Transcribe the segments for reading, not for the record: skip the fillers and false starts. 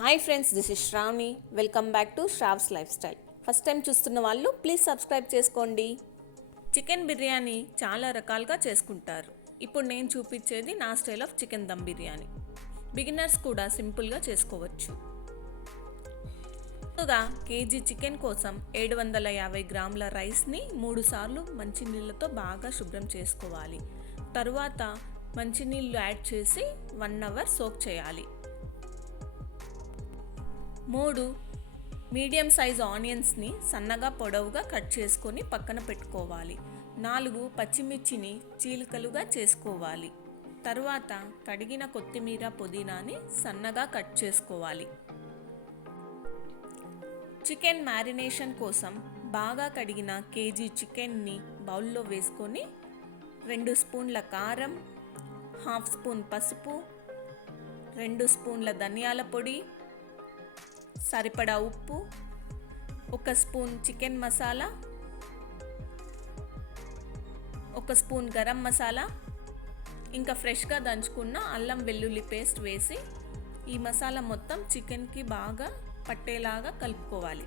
Hi friends, this is Shravani. Welcome back to Shravs lifestyle. First time చూస్తున్న వాళ్ళు please subscribe చేసుకోండి. Chicken biryani చాలా రకాలుగా చేసుకుంటారు. ఇప్పుడు నేను చూపించేది నా style of chicken dum biryani. Beginners కూడా సింపుల్గా చేసుకోవచ్చు. ముందుగా కేజీ చికెన్ కోసం 750 గ్రాముల రైస్ని 3 సార్లు మంచినీళ్ళతో బాగా శుభ్రం చేసుకోవాలి. తరువాత మంచినీళ్ళు యాడ్ చేసి 1 అవర్ సోక్ చేయాలి. 3 మీడియం సైజ్ ఆనియన్స్ని సన్నగా పొడవుగా కట్ చేసుకొని పక్కన పెట్టుకోవాలి. 4 పచ్చిమిర్చిని చీలికలుగా చేసుకోవాలి. తర్వాత కడిగిన కొత్తిమీర, పుదీనాని సన్నగా కట్ చేసుకోవాలి. చికెన్ మ్యారినేషన్ కోసం బాగా కడిగిన కేజీ చికెన్ని బౌల్లో వేసుకొని 2 స్పూన్ల కారం, 1/2 స్పూన్ పసుపు, 2 స్పూన్ల ధనియాల పొడి, సరిపడా ఉప్పు, 1 spoon chicken masala, 1 spoon garam masala, ఇంకా ఫ్రెష్గా దంచుకున్న అల్లం వెల్లుల్లి పేస్ట్ వేసి ఈ మసాలా మొత్తం చికెన్కి బాగా పట్టేలాగా కలుపుకోవాలి.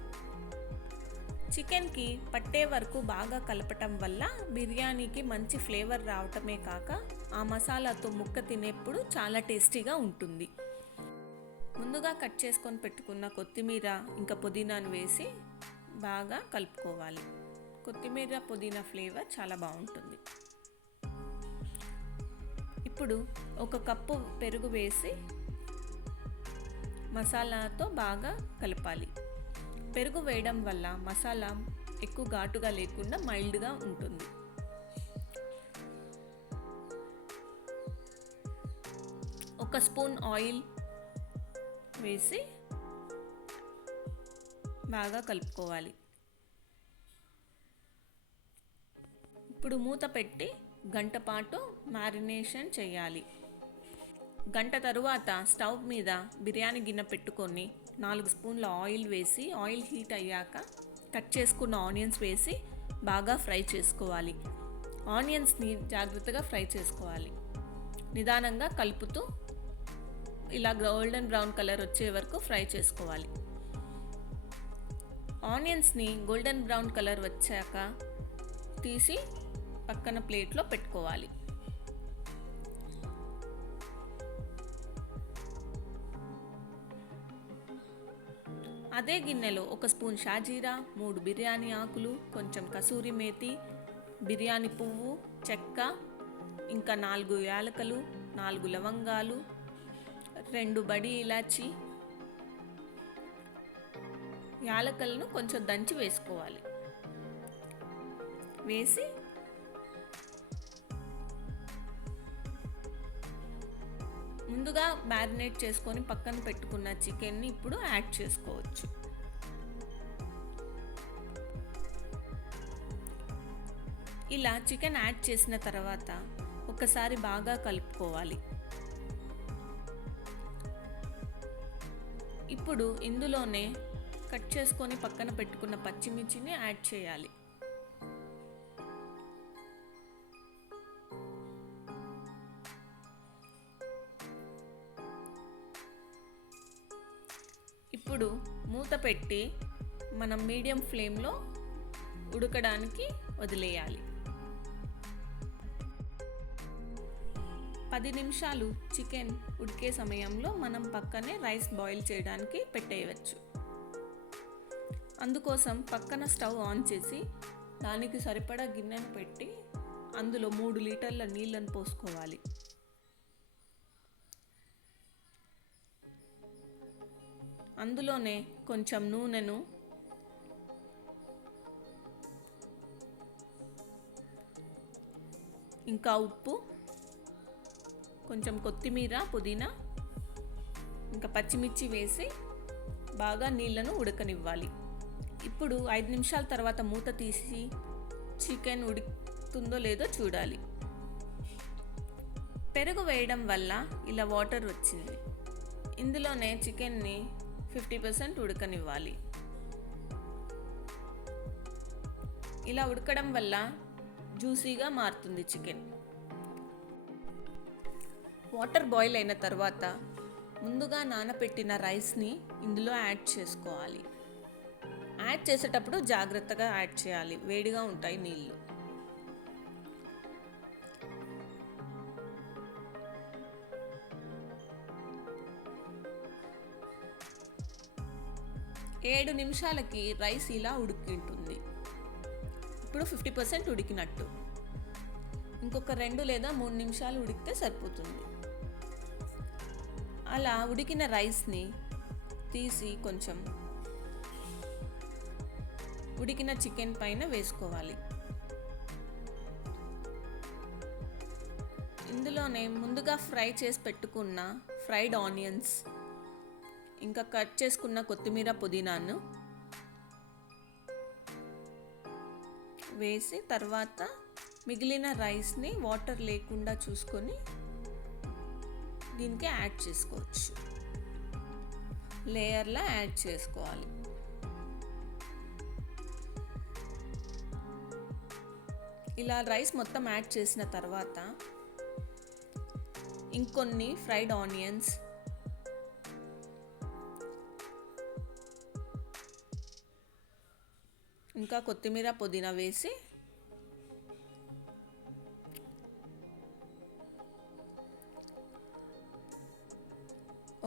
చికెన్కి పట్టే వరకు బాగా కలపటం వల్ల బిర్యానీకి మంచి ఫ్లేవర్ రావటమే కాక ఆ మసాలాతో ముక్క తినేప్పుడు చాలా టేస్టీగా ఉంటుంది. ముందుగా కట్ చేసుకొని పెట్టుకున్న కొత్తిమీర ఇంకా పుదీనాను వేసి బాగా కలుపుకోవాలి. కొత్తిమీర పుదీనా ఫ్లేవర్ చాలా బాగుంటుంది. ఇప్పుడు 1 కప్పు పెరుగు వేసి మసాలాతో బాగా కలపాలి. పెరుగు వేయడం వల్ల మసాలా ఎక్కువ ఘాటుగా లేకుండా మైల్డ్గా ఉంటుంది. ఒక స్పూన్ ఆయిల్ వేసి బాగా కలుపుకోవాలి. ఇప్పుడు మూత పెట్టి గంట పాటు మ్యారినేషన్ చేయాలి. గంట తరువాత స్టవ్ మీద బిర్యానీ గిన్నె పెట్టుకొని 4 స్పూన్ల ఆయిల్ వేసి ఆయిల్ హీట్ అయ్యాక కట్ చేసుకున్న ఆనియన్స్ వేసి బాగా ఫ్రై చేసుకోవాలి. ఆనియన్స్ని జాగ్రత్తగా ఫ్రై చేసుకోవాలి. నిదానంగా కలుపుతూ ఇలా గోల్డెన్ బ్రౌన్ కలర్ వచ్చే వరకు ఫ్రై చేసుకోవాలి. ఆనియన్స్ని గోల్డెన్ బ్రౌన్ కలర్ వచ్చాక తీసి పక్కన ప్లేట్లో పెట్టుకోవాలి. అదే గిన్నెలో 1 స్పూన్ షాజీరా, 3 బిర్యానీ ఆకులు, కొంచెం కసూరి మేతి, బిర్యానీ పువ్వు, చెక్క, ఇంకా 4 యాలకులు, 4 లవంగాలు, 2 బడి ఇలాచి, యాలకులను కొంచెం దంచి వేసుకోవాలి. వేసి ముందుగా మ్యారినేట్ చేసుకొని పక్కన పెట్టుకున్న చికెన్ని ఇప్పుడు యాడ్ చేసుకోవచ్చు. ఇలా చికెన్ యాడ్ చేసిన తర్వాత ఒకసారి బాగా కలుపుకోవాలి. ఇప్పుడు ఇందులోనే కట్ చేసుకొని పక్కన పెట్టుకున్న పచ్చిమిర్చిని యాడ్ చేయాలి. ఇప్పుడు మూత పెట్టి మనం మీడియం ఫ్లేమ్లో ఉడకడానికి వదిలేయాలి. 10 నిమిషాలు చికెన్ ఉడికే సమయంలో మనం పక్కనే రైస్ బాయిల్ చేయడానికి పెట్టేయవచ్చు. అందుకోసం పక్కన స్టవ్ ఆన్ చేసి దానికి సరిపడా గిన్నెను పెట్టి అందులో 3 లీటర్ల నీళ్ళను పోసుకోవాలి. అందులోనే కొంచెం నూనెను, ఇంకా ఉప్పు, కొంచెం కొత్తిమీర, పుదీనా, ఇంకా పచ్చిమిర్చి వేసి బాగా నీళ్ళను ఉడకనివ్వాలి. ఇప్పుడు 5 నిమిషాల తర్వాత మూత తీసి చికెన్ ఉడుకుతుందో లేదో చూడాలి. పెరుగు వేయడం వల్ల ఇలా వాటర్ వచ్చింది. ఇందులోనే చికెన్ని 50% ఉడకనివ్వాలి. ఇలా ఉడకడం వల్ల జ్యూసీగా మారుతుంది చికెన్. వాటర్ బాయిల్ అయిన తర్వాత ముందుగా నానబెట్టిన రైస్ని ఇందులో యాడ్ చేసుకోవాలి. యాడ్ చేసేటప్పుడు జాగ్రత్తగా యాడ్ చేయాలి, వేడిగా ఉంటాయి నీళ్ళు. ఏడు నిమిషాలకి రైస్ ఇలా ఉడికింటుంది. ఇప్పుడు 50% ఉడికినట్టు. ఇంకొక 2 లేదా 3 నిమిషాలు ఉడికితే సరిపోతుంది. అలా ఉడికిన రైస్ని తీసి కొంచెం ఉడికిన చికెన్ పైన వేసుకోవాలి. ఇందులోనే ముందుగా ఫ్రై చేసి పెట్టుకున్న ఫ్రైడ్ ఆనియన్స్, ఇంకా కట్ చేసుకున్న కొత్తిమీర పుదీనాను వేసి తర్వాత మిగిలిన రైస్ని వాటర్ లేకుండా చూసుకొని దీనికి యాడ్ చేసుకోవచ్చు. లేయర్లా యాడ్ చేసుకోవాలి. ఇలా రైస్ మొత్తం యాడ్ చేసిన తర్వాత ఇంకొన్ని ఫ్రైడ్ ఆనియన్స్, ఇంకా కొత్తిమీర పుదీనా వేసి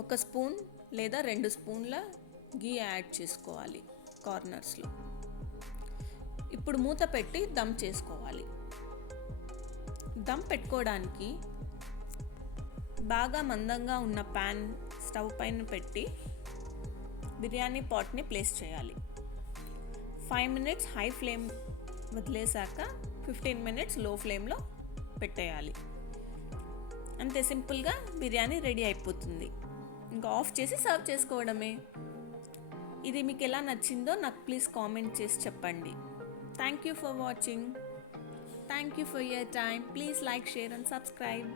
ఒక స్పూన్ లేదా 2 స్పూన్ల గీ యాడ్ చేసుకోవాలి కార్నర్స్లో. ఇప్పుడు మూత పెట్టి దమ్ చేసుకోవాలి. దమ్ పెట్టుకోవడానికి బాగా మందంగా ఉన్న ప్యాన్ స్టవ్ పైన పెట్టి బిర్యానీ పాట్ని ప్లేస్ చేయాలి. 5 మినిట్స్ హై ఫ్లేమ్ వదిలేసాక 15 మినిట్స్ లో ఫ్లేమ్లో పెట్టేయాలి. అంతే, సింపుల్గా బిర్యానీ రెడీ అయిపోతుంది. ఇంకా ఆఫ్ చేసి సర్వ్ చేసుకోవడమే. ఇది మీకు ఎలా నచ్చిందో నాకు ప్లీజ్ కామెంట్ చేసి చెప్పండి. Thank you for watching. Thank you for your time. Please like, share and subscribe.